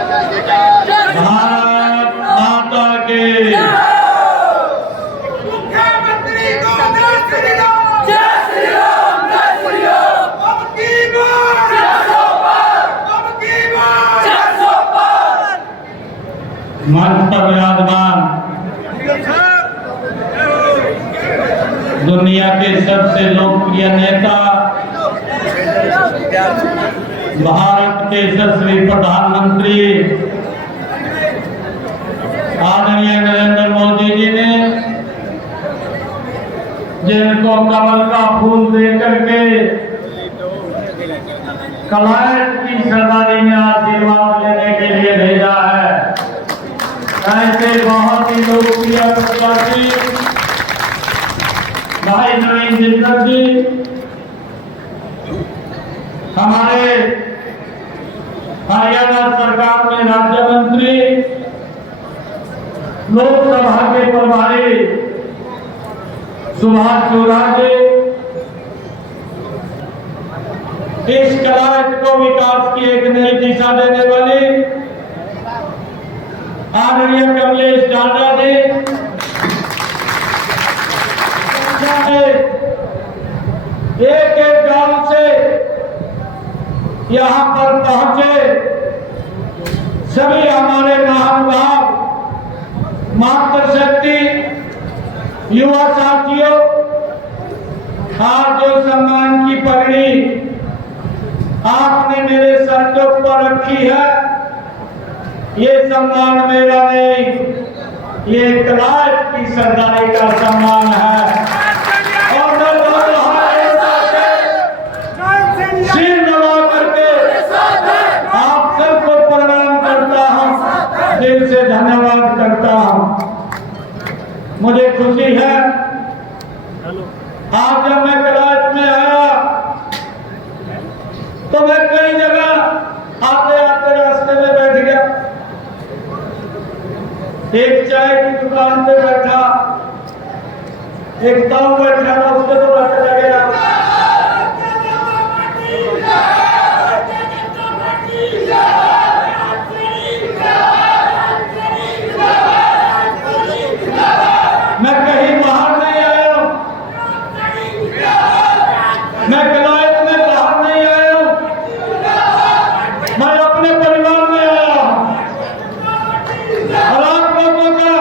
भारत माता की मुख्यमंत्री को जय श्री राम, जय श्री राम, जय श्री राम। अब की बार 600 पार, अब की बार 600 पार। मंच पर विराजमान दुनिया के सबसे लोकप्रिय नेता, भारत के यशस्वी प्रधानमंत्री आदरणीय नरेंद्र मोदी जी ने जिनको कमल का फूल देकर के कलायत की सरदारी में आशीर्वाद लेने के लिए भेजा है, ऐसे बहुत ही लोकप्रिय प्रत्याशी भाई नवीन जिंदल जी हमारे हरियाणा सरकार में राज्य मंत्री, लोकसभा के प्रभारी सुभाष चौधरी जी, इस कलायत को विकास की एक नई दिशा देने वाली आदरणीय कमलेश डांडा जी, एक एक गांव से यहाँ पर पहुंचे सभी हमारे महानुभाव, मातृशक्ति, युवा साथियों, आज जो सम्मान की पगड़ी आपने मेरे सर के ऊपर रखी है, ये सम्मान मेरा नहीं, ये कलायत की सरदारी का सम्मान है। और मैं सिर दबा करके आप सबको प्रणाम करता हूँ, दिल से धन्यवाद करता हूँ। मुझे खुशी है आज जब मैं कलायत में आया तो मैं कई जगह आते आते रास्ते में बैठ गया, एक चाय की दुकान पे बैठा, एक ताऊ बैठा था, उसके तो बैठ गया। मैं कहीं बाहर नहीं आया हूं, मैं कलायत में बाहर नहीं आया हूं, मैं अपने परिवार में आया हूं। और आप लोगों का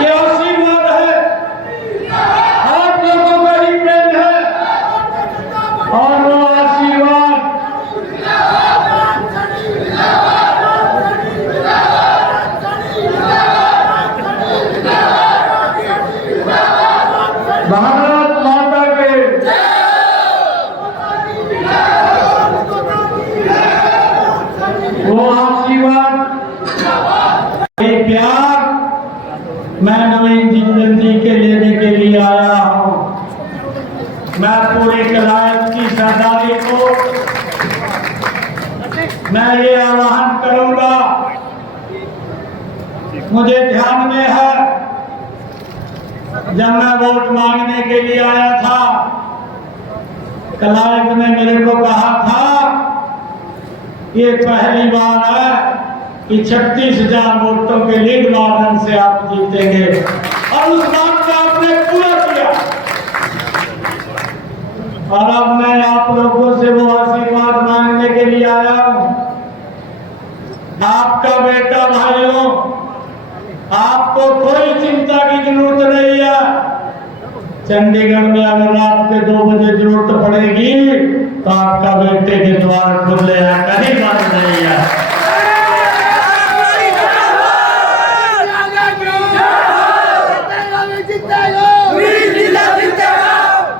ये आशीर्वाद है, आप लोगों का ही प्रेम है, और वो आशीर्वाद भारत माता के वो आशीर्वाद, ये प्यार मैं नवीन जिंदल जी के लेने के लिए आया हूं। मैं पूरी कलायत की सरदारी को मैं ये आह्वान करूंगा, मुझे ध्यान में है जब मैं वोट मांगने के लिए आया था, कलायत ने मेरे को कहा था ये पहली बार है कि 36,000 वोटों के लीड मार्जिन से आप जीतेंगे, और उस बात को आपने पूरा किया। और अब मैं आप लोगों से वो आशीर्वाद मांगने के लिए आया हूं। आपका बेटा भाइयों, आपको कोई चिंता की जरूरत नहीं है। चंडीगढ़ में अगर रात के 2 बजे जरूरत पड़ेगी तो आपका बेटे के द्वार खुले हैं, कहीं बात नहीं है।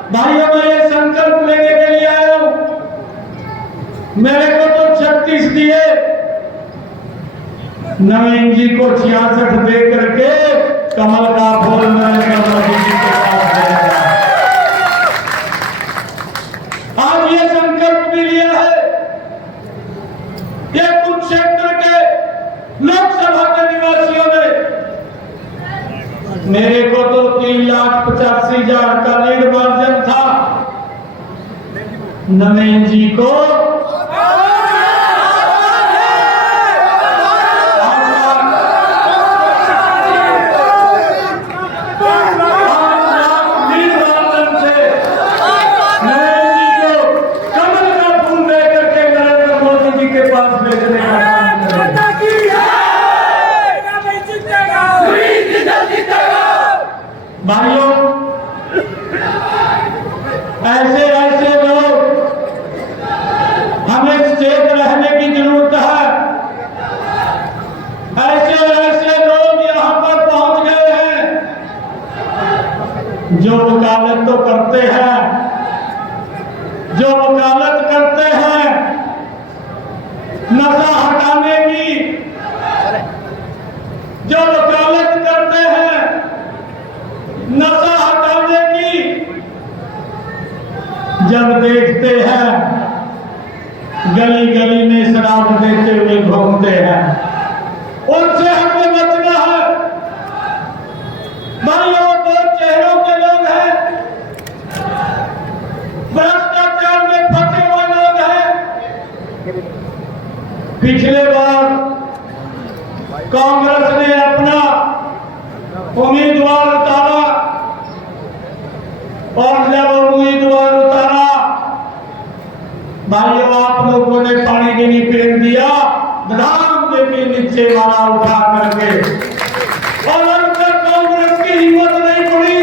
भाइयों, मैं ये संकल्प लेने के लिए आया हूं, मेरे को तो 36 दिए, नवीन जी को 66 दे करके कमल का फूल नरेंद्र मोदी जी के पास भेजा। आज ये संकल्प भी लिया है, ये कुरुक्षेत्र के लोकसभा के निवासियों ने मेरे को तो 3,85,000 का लीड मार्जिन था, नवीन जी को बेचने का काम करें। माता की जय। नहीं जीतेगा, नहीं जीतेगा। भाइयों, ऐसे ऐसे लोग हमें चेत रहने की जरूरत है। ऐसे ऐसे लोग यहाँ पर पहुंच गए हैं जो वकालत तो करते हैं, जो वकालत करते हैं नशा हटाने की, जो वकालत करते हैं नशा हटाने की, जब देखते हैं गली गली में शराब देते हुए घूमते हैं, उनसे हमें बचना है। भाइयों, दो चेहरों के लोग हैं, भ्रष्टाचार में फंसे हुए लोग हैं। पिछले बार कांग्रेस ने अपना उम्मीदवार उतारा और जब उम्मीदवार उतारा, भाइयों आप लोगों ने पानी भी नहीं फेंक दिया, बदाम के नीचे वाला उठा करके, और अंदर कांग्रेस की हिम्मत नहीं पड़ी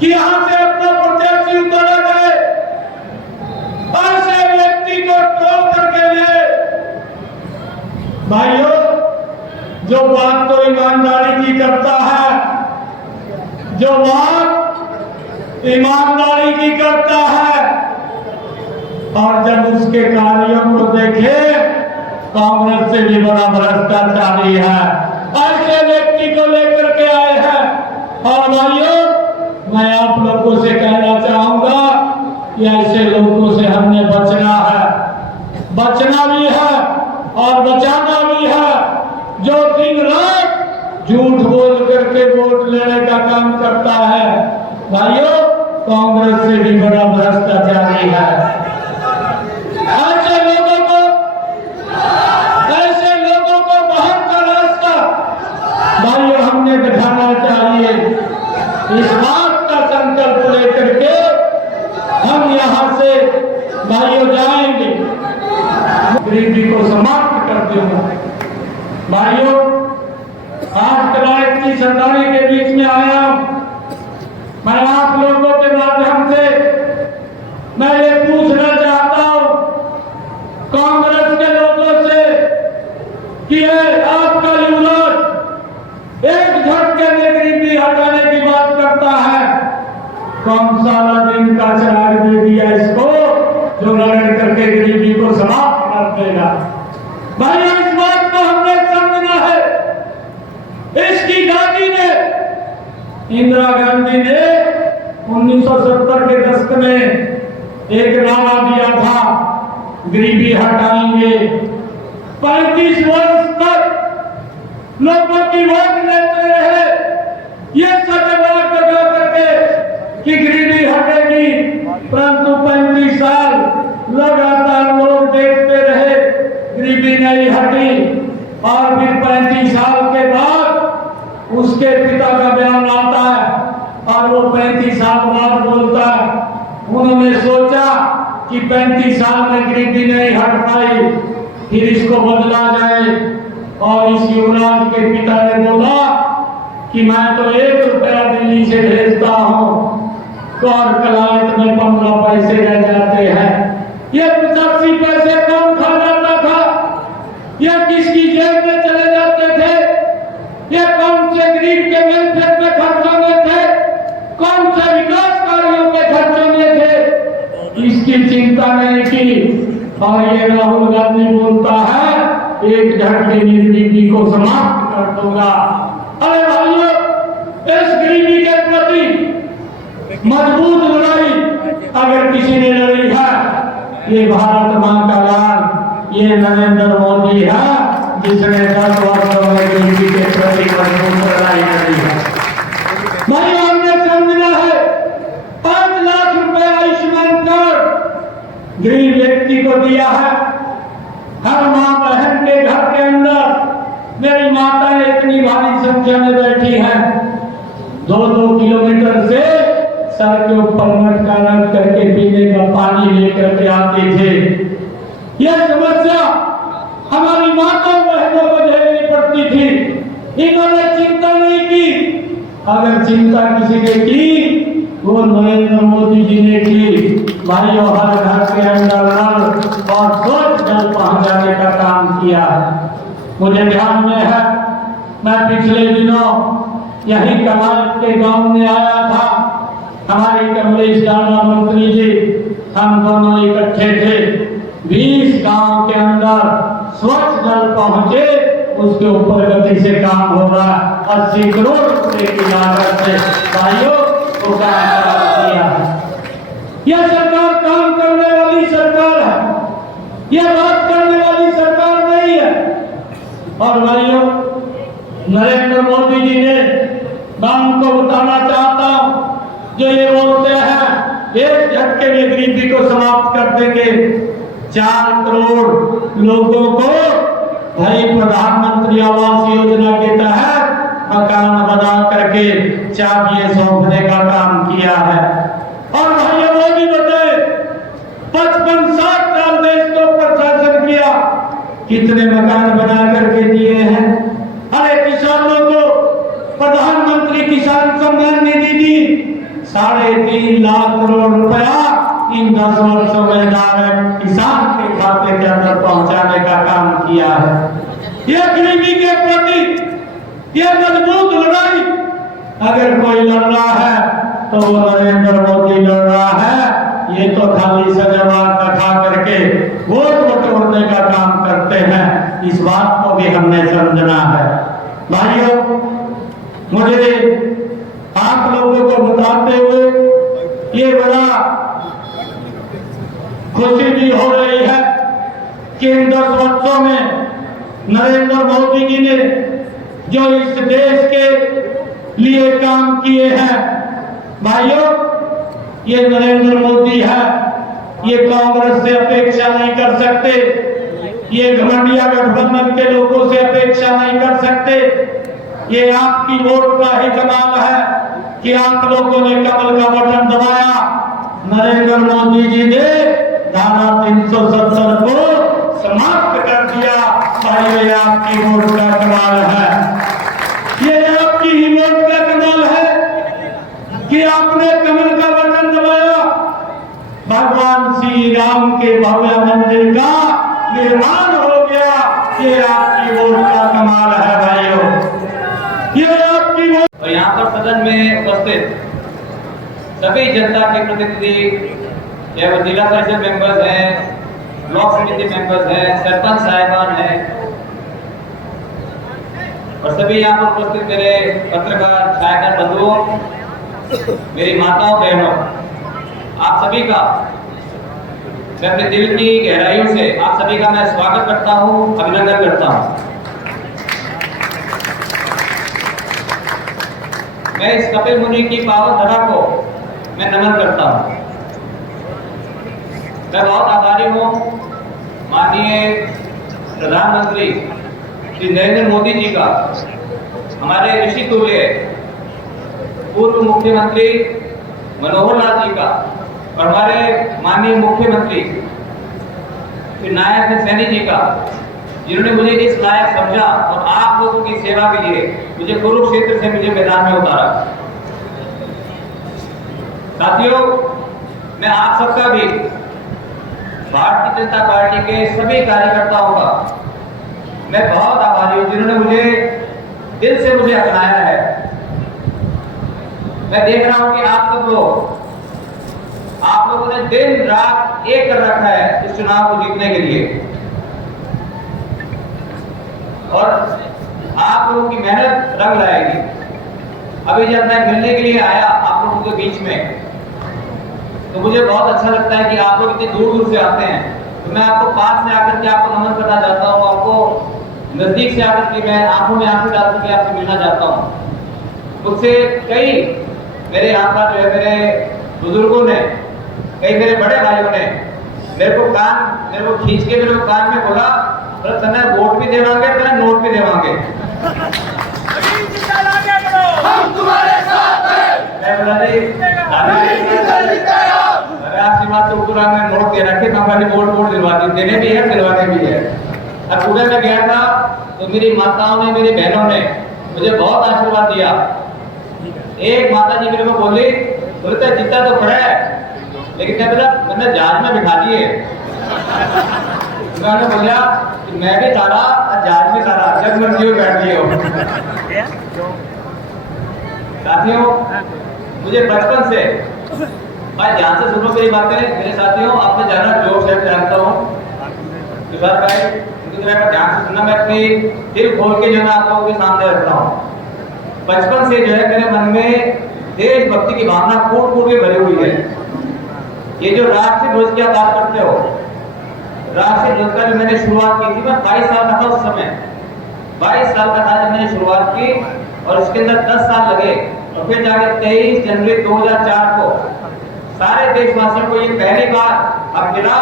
कि यहां से अपना प्रत्याशी उतारा जाए। ऐसे व्यक्ति को तोड़ करके ले। भाइयों, जो बात तो ईमानदारी की करता है, जो बात ईमानदारी की करता है, और जब उसके कार्यों को देखे कांग्रेस से भी बड़ा भ्रष्टाचारी है, ऐसे व्यक्ति को लेकर के आए हैं। और भाइयों, मैं आप लोगों से कहना चाहूंगा कि ऐसे लोगों से हमने बचना है, बचना भी है और बचाना भी है, जो दिन रात झूठ बोल करके वोट लेने का काम करता है। भाइयों, कांग्रेस से भी बड़ा भ्रष्टाचारी है। ऐसे लोगों को बाहर का रास्ता भाइयों हमने दिखाना चाहिए। इस बात का संकल्प लेकर के हम यहाँ से भाइयों जाएंगे, गरीबी को समाप्त कर दूंगा। भाइयों, आज कलायत की सरदारी के बीच में आया हूं। मैं आप लोगों के माध्यम से मैं ये पूछना चाहता हूं कांग्रेस के लोगों से कि आपका युवराज एक झटके में गरीबी हटाने की बात करता है, कौन सा दिन का चिराग दे दिया इसको जो लड़ करके गरीबगरीबी को समाप्त कर देगा। भाई इस बात को हमने समझना है। इसकी दादी ने, इंदिरा गांधी ने 1970 के दशक में एक नारा दिया था, गरीबी हटाएंगे। 35 वर्ष तक लोगों की वोट लेते रहे, ये सब बात लगा करके कि गरीबी हटेगी, परंतु 35 साल लगातार लोग देखते रहे, गरीबी नहीं हटी। और फिर 35 साल के बाद उसके पिता का बयान आता है और वो 35 साल बाद बोलता है, उन्होंने सोचा कि 35 साल में गरीबी नहीं हट पाई, फिर इसको बदला जाए। और इस युवराज के पिता ने बोला कि मैं तो 1 रुपया दिल्ली से भेजता हूँ और कलायत में 15 पैसे रह जाते हैं। ये 85 पैसे कौन खा जाता था? ये किसकी जेब में चले जाते थे? ये कौन से गरीब के वेलफेयर में खर्च होने थे? कौन से विकास कार्यों में खर्च होने थे? इसकी चिंता नहीं की। और ये राहुल गांधी बोलता है एक झटके में गरीबी को समाप्त कर दूंगा। अरे भाइयों, इस गरीबी के प्रति मजबूत लड़ाई अगर किसी ने लड़ी है, ये भारत मां का लाल, ये नरेंद्र मोदी है, जिसने 10 वर्षों में गरीबी के प्रति मजबूत लड़ाई लड़ी है। भाई हमने समझना है, 5 लाख रुपए आयुष्मान कार्ड गरीब व्यक्ति को दिया है। हर मां बहन के घर के अंदर मेरी माता इतनी भारी संख्या में बैठी है, 2-2 किलोमीटर से सर के ऊपर मटका रख करके पीने का पानी लेकर के आते थे। यह समस्या हमारी माताओं बहनों को झेलनी पड़ती थी। इन्होंने चिंता नहीं की। अगर चिंता किसी ने की वो नरेंद्र मोदी जी ने की। भाइयों, हर घर के अंदर नल और स्वच्छ जल पहुंचाने का काम किया है। मुझे ध्यान में है, मैं पिछले दिनों यही कमाल के गांव में आया था। हमारी कमलेश डाना मंत्री जी, हम दोनों इकट्ठे थे। 20 गांव के अंदर स्वच्छ जल पहुंचे, उसके ऊपर गति से काम हो रहा। 80 करोड़ रुपए की लागत से भाइयों को काम किया है। यह सरकार काम करने वाली सरकार है, यह बात करने वाली सरकार नहीं है। और भाइयों, नरेंद्र मोदी जी ने गांव को बताना चाहता हूं, जो ये बोलते हैं एक झटके में गरीबी को समाप्त कर देंगे। 4 करोड़ लोगों को भाई प्रधानमंत्री आवास योजना के तहत मकान बना करके चाबियां सौंपने का काम किया है। और भाइयों, वो भी बताए 55-60 साल देश को प्रशासन किया, कितने मकान बना करके दिए हैं। अरे किसानों को प्रधानमंत्री किसान सम्मान निधि दी, 3.5 लाख करोड़ रुपया इन 10 वर्षों में डायरेक्ट किसान के खाते के अंदर पहुंचाने का काम किया है। यह गरीबी के प्रति यह मजबूत लड़ाई अगर कोई लड़ रहा है तो वो नरेंद्र मोदी लड़ रहा है। ये तो खाली सजावाद दिखा करके वोट बटोरने का काम करते हैं। इस बात को भी हमने समझना है। भाइयों, मुझे आप लोगों को बताते हुए ये बड़ा खुशी भी हो रही है कि इन 10 वर्षों में नरेंद्र मोदी जी ने जो इस देश के लिए काम किए हैं। भाइयों, ये नरेंद्र मोदी है, ये कांग्रेस से अपेक्षा नहीं कर सकते, ये घमंडिया गठबंधन के लोगों से अपेक्षा नहीं कर सकते। ये आपकी वोट का ही कमाल है कि आप लोगों ने कमल का बटन दबाया। नरेंद्र मोदी जी ने धारा 370 को समाप्त कर दिया। भाई, ये आपकी वोट का कमाल है, ये आपकी ही वोट का कमाल है कि आपने कमल का बटन दबाया। भगवान श्री राम के भव्य मंदिर का निर्माण हो गया। ये आपकी वोट का कमाल है भाइयों, ये आपकी वोट। और यहाँ पर सदन में उपस्थित सभी जनता के प्रतिनिधि, यह जिला परिषद मेंबर्स हैं, ब्लॉक समिति मेंबर्स हैं, सरपंच साहिबान हैं और सभी यहाँ पर उपस्थित मेरे पत्रकार छायाकार बंधुओं, मेरी माताओं बहनों, आप सभी का मैं अपने दिल की गहराइयों से आप सभी का मैं स्वागत करता हूँ, अभिनंदन करता हूँ। मैं इस कपिल मुनि की पावन धरा को मैं नमन करता हूँ। मैं बहुत आभारी हूँ माननीय प्रधानमंत्री श्री नरेंद्र मोदी जी का, हमारे ऋषि तुल्य पूर्व मुख्यमंत्री मनोहर लाल जी का और हमारे माननीय मुख्यमंत्री श्री नायक सैनी जी का, जिन्होंने मुझे इस लायक समझा और आप लोगों की सेवा के लिए मुझे कुरुक्षेत्र से मुझे मैदान में उतारा। साथियों, मैं आप सबका भी, भारतीय जनता पार्टी के सभी कार्यकर्ताओं का मैं बहुत आभारी हूँ, जिन्होंने मुझे दिल से मुझे अपनाया है। मैं देख रहा हूँ कि आप सब लोग, आप लोगों ने दिन रात एक कर रखा है इस चुनाव को जीतने के लिए और आप लोगों की मेहनत रंग लाएगी। अभी जब मैं मिलने के लिए आया आप लोगों के बीच में, तो मुझे बहुत अच्छा लगता है कि आप लोग इतने दूर दूर से आते हैं। तो मैं आपको पास से आकर के आपको नमन करना चाहता हूँ, आपको नजदीक से आकर के मैं आंखों में आंखें डाल करके आपसे मिलना चाहता हूँ। मुझसे कई मेरे यहाँ पर जो है मेरे बुजुर्गों ने, कई मेरे बड़े भाइयों ने मेरे को खींच के मेरे को कान में बोला, तने वोट भी देवांगे, तने नोट भी देवांगे। हम तुम्हारे साथ हैं। मैं बोला जी, अरे आशीर्वाद से ऊपर आने नोट दे रखे, हमारे वोट दिलवा दी, देने भी है दिलवाने भी है। अब पूरे में गया था तो मेरी माताओं ने, मेरी बहनों ने मुझे बहुत आशीर्वाद दिया। एक माता जी मेरे को बोली, बोलते जितना तो पड़ा है लेकिन क्या बोला, मैंने जहाज में बिठा दिए। मैंने बोला कि मैं भी तारा और जहाज में तारा, जब मर्जी हो बैठ गई हो। साथियों, मुझे बचपन से, मैं ध्यान से सुनो मेरी बातें मेरे साथियों, आपने जाना जोर से जानता हूँ तुषार भाई, क्योंकि मेरा ध्यान से सुनना, मैं अपनी दिल खोल के जो है आप लोगों के सामने रखता हूँ। बचपन से जो है मेरे मन में देशभक्ति की भावना कूट कूट के भरी हुई है। ये जो राष्ट्रीय ध्वज की आप बात करते हो, राष्ट्रीय ध्वज का जो मैंने शुरुआत की थी, मैं 22 साल का था उस समय, 22 साल का था जब मैंने शुरुआत की, और उसके अंदर 10 साल लगे, और फिर जाके 23 जनवरी 2004 को सारे देशवासियों को ये पहली बार अब मिला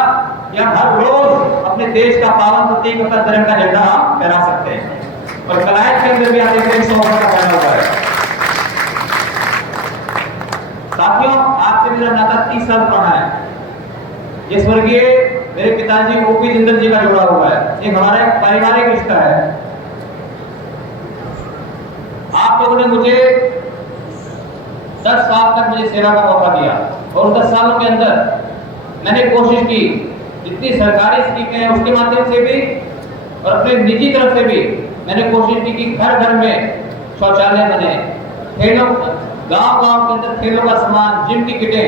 कि हम हर रोज अपने देश का पावन प्रतीक अपना तिरंगा का झंडा हम फहरा सकते हैं। और कलायत के अंदर भी आप देखते हैं 100 का पहना हुआ है। साथियों, आपसे मेरा नाता 30 साल पुराना है। ये स्वर्गीय मेरे पिताजी ओपी जिंदल जी का जुड़ा हुआ है, एक हमारा एक पारिवारिक रिश्ता है। आप लोगों ने मुझे 10 साल तक मुझे सेवा का मौका दिया, और 10 सालों के अंदर मैंने कोशिश की जितनी सरकारी स्कीमें हैं उसके माध्यम से भी और अपने निजी तरफ से भी मैंने कोशिश की कि घर घर में शौचालय बने, खेलों गांव गांव के अंदर खेलों का सामान, जिम की किटें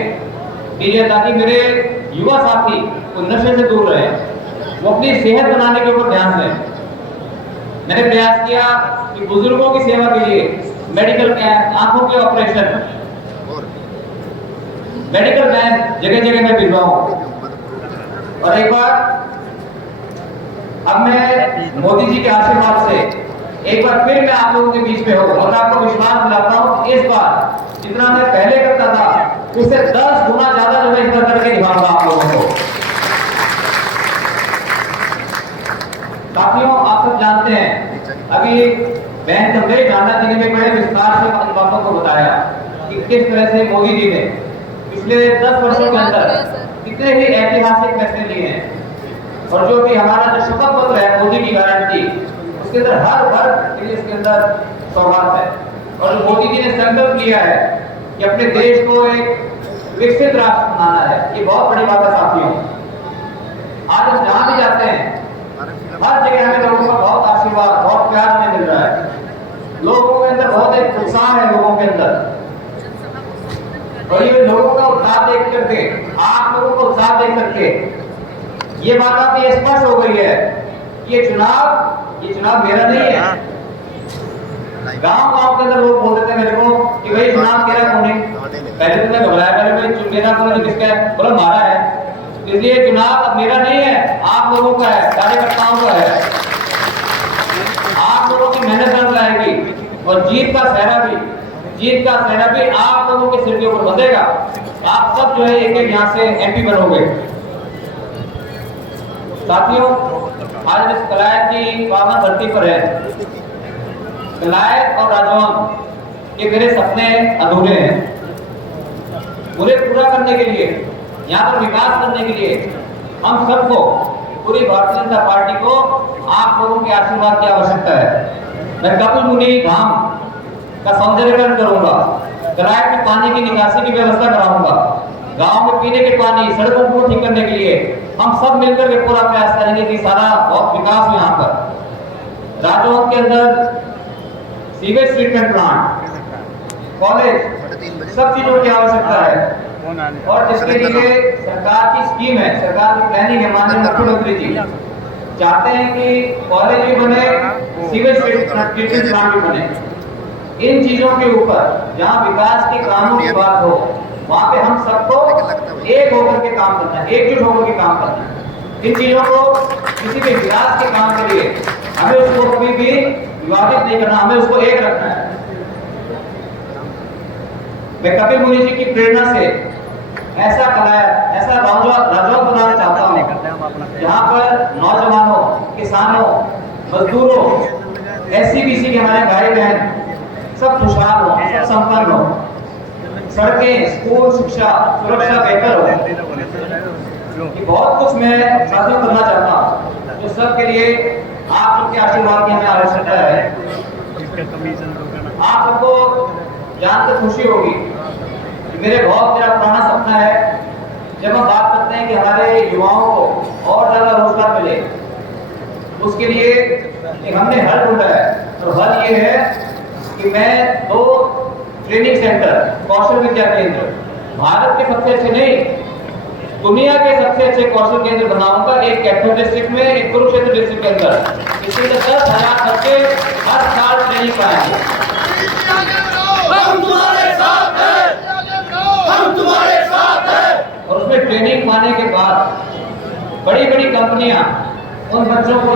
दी जाए, ताकि मेरे युवा साथी को नशे से दूर रहे, वो अपनी सेहत बनाने के ऊपर ध्यान दें। मैंने प्रयास किया कि बुजुर्गों की सेवा के लिए मेडिकल कैंप, आंखों के ऑपरेशन, मेडिकल वैन जगह जगह में भिजवाऊं। और एक बार अब मैं मोदी जी के आशीर्वाद से एक बार फिर मैं आप लोगों के बीच में हूं, और आपको विश्वास दिलाता हूं इस बार जितना मैं पहले करता था उससे 10 गुना ज्यादा जो मैं इस तरह करके दिखाऊंगा आप लोगों को। साथियों, आप सब जानते हैं, अभी बहन तबले जाना जी ने भी बड़े विस्तार से अपनी बातों को बताया कि किस तरह से मोदी जी ने पिछले 10 वर्षों के अंदर कितने ही ऐतिहासिक फैसले लिए हैं, और जो भी हमारा जो शपथ पत्र है मोदी की गारंटी, उसके अंदर हर वर्ग के लिए इसके अंदर सौगात है। और जो मोदी जी ने संकल्प लिया है कि अपने देश को एक विकसित राष्ट्र बनाना है, ये बहुत बड़ी बात है साथियों। आज हम जहां भी जाते हैं हर जगह हमें लोगों का बहुत आशीर्वाद, बहुत प्यार हमें मिल रहा है। लोगों के अंदर बहुत एक उत्साह है लोगों के अंदर, और ये लोगों का उत्साह देख करके, आप लोगों को उत्साह देख करके ये बात आप ये स्पष्ट हो गई है कि ये चुनाव मेरा नहीं है। गांव गांव के अंदर लोग बोलते थे मेरे को कि भाई चुनाव तेरा कौन है। पहले तो मैं घबराया, पहले मेरा कौन है, किसका है, बोला हमारा है। इसलिए चुनाव अब मेरा नहीं है, आप लोगों का है, कार्यकर्ताओं का है। आप लोगों की मेहनत रंग लाएगी, और जीत का सहरा भी आप लोगों के सिर के ऊपर बंधेगा। आप सब जो है एक एक यहाँ से एमपी बनोगे। साथियों, आज इस कलायत की पावन धरती पर है। कलायत और राजौंद ये मेरे सपने अधूरे हैं, उन्हें पूरा करने के लिए, यहाँ पर विकास करने के लिए हम सबको, पूरी भारतीय जनता पार्टी को आप लोगों के आशीर्वाद की आवश्यकता है। मैं कपिल मुनि धाम का सौंदर्यीकरण करूंगा, कलायत में पानी की निकासी की व्यवस्था कराऊंगा, गांव में पीने के पानी, सड़कों को ठीक करने के लिए हम सब मिलकर के पूरा प्रयास करेंगे कि सारा बहुत विकास हो। यहाँ पर राजौंद के अंदर सीवेज ट्रीटमेंट प्लांट, कॉलेज, सब चीजों की आवश्यकता है, और जिसके लिए सरकार की स्कीम है, सरकार की प्लानिंग है। माननीय मुख्यमंत्री जी चाहते हैं कि कॉलेज भी बने, सीवेज ट्रीटमेंट प्लांट भी बने। इन चीजों के ऊपर जहाँ विकास के कामों की बात हो, वहाँ पे हम सबको एक होकर के काम करना है, एकजुट होकर के काम करना है। इन चीजों को किसी भी विकास के काम के लिए हमें उसको कभी भी विवादित नहीं करना, हमें उसको एक रखना है। मैं कपिल मुनि जी की प्रेरणा से ऐसा कलायत, ऐसा राजौंद बनाना चाहता हूँ जहाँ पर नौजवानों, किसानों, मजदूरों, SC-BC के हमारे भाई बहन सब खुशहाल हो, सब संपन्न हो, सड़कें, स्कूल, शिक्षा, सुरक्षा बेहतर हो। बहुत कुछ मैं साथियों करना चाहता हूँ, जो सब के लिए आप सबके आशीर्वाद की हमें आवश्यकता है। आप सबको जानकर खुशी होगी कि मेरा पुराना सपना है, जब हम बात करते हैं कि हमारे युवाओं को और ज्यादा रोजगार मिले, उसके लिए एक हमने हल ढूंढा है। और हल ये है कि मैं 2 ट्रेनिंग सेंटर, कौशल विद्या केंद्र, भारत के सबसे अच्छे नहीं, दुनिया के सबसे अच्छे कौशल केंद्र बनाऊंगा, एक कैथल डिस्ट्रिक्ट में, एक कुरुक्षेत्र डिस्ट्रिक्ट के अंदर। इसके अंदर 10,000 बच्चे हर साल ट्रेनिंग पाएंगे। हम तुम्हारे साथ हैं, हम तुम्हारे साथ हैं। और उसमें ट्रेनिंग पाने के बाद बड़ी बड़ी कंपनियां उन बच्चों को